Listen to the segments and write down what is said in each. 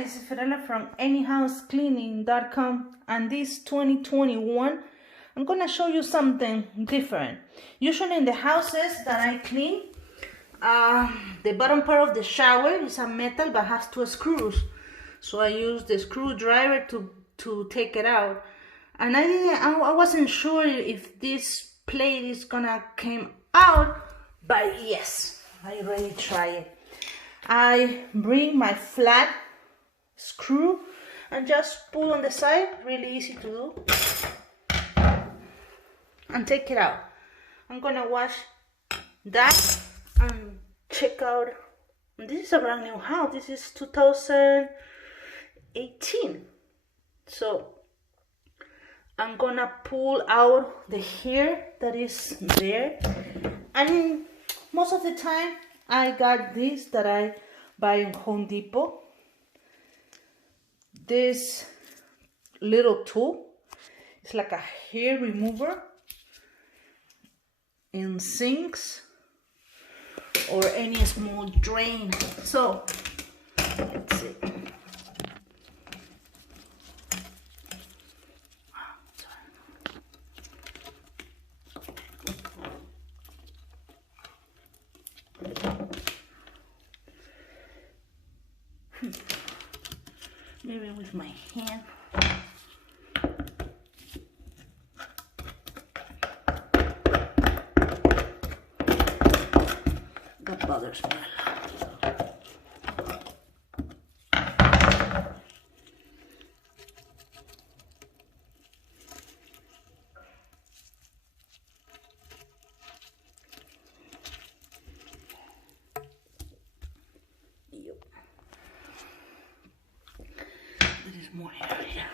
guys, Fiorella from Anyhousecleaning.com, and this 2021 I'm gonna show you something different. Usually in the houses that I clean, the bottom part of the shower is a metal but has two screws, so I use the screwdriver to take it out. And I wasn't sure if this plate is gonna come out, but yes, I already tried it. I bring my flat screw and just pull on the side, really easy to do, and take it out. I'm gonna wash that and check out. This is a brand new house. This is 2018. So I'm gonna pull out the hair that is there, and most of the time I got this that I buy in Home Depot. This little tool, it's like a hair remover in sinks or any small drain. So let's see. Maybe with my hand. That bothers me a lot. There is more hair here.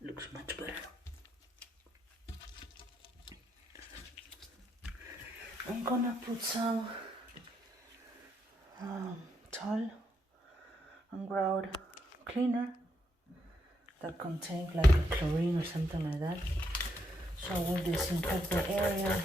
Looks much better. I'm gonna put some towel and grout cleaner that contains like a chlorine or something like that, so I will disinfect the area.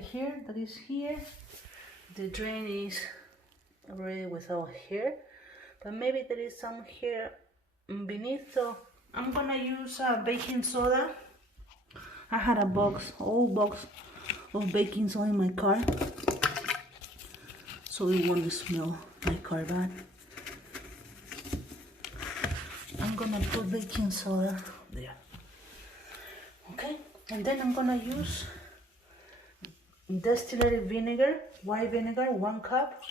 hair that is here. The drain is already without hair, but maybe there is some hair beneath, so I'm gonna use baking soda. I had a old box of baking soda in my car, so it won't smell my car bad. I'm gonna put baking soda there. Okay, and then I'm gonna use distilled vinegar, white vinegar, 1 cup.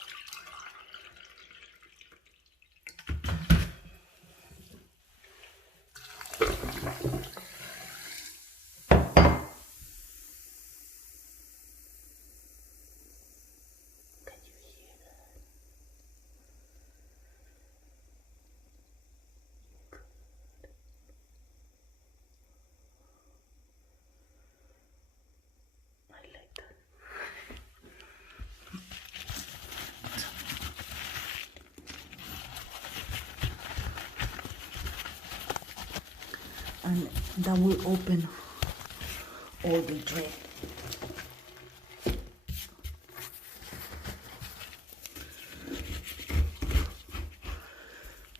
And that will open all the drain.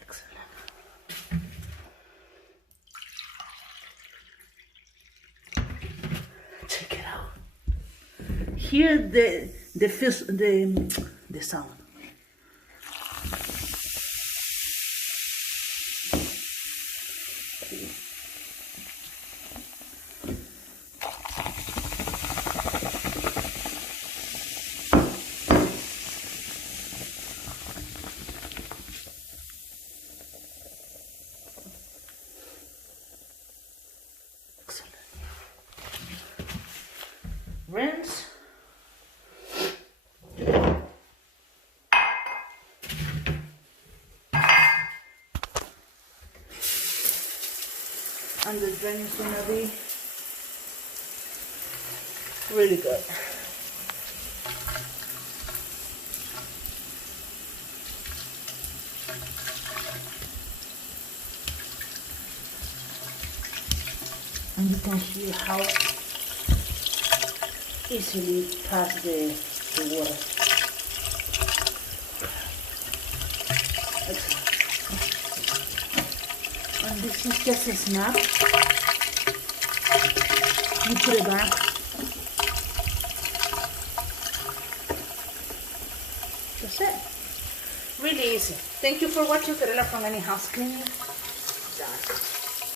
Excellent. Check it out. Hear the sound. Rinse. And the drain is gonna be really good. And you can hear how easily pass the water. Excellent. And this is just a snap. You put it back. That's it. Really easy. Thank you for watching. Fiorella from Anyhousecleaning.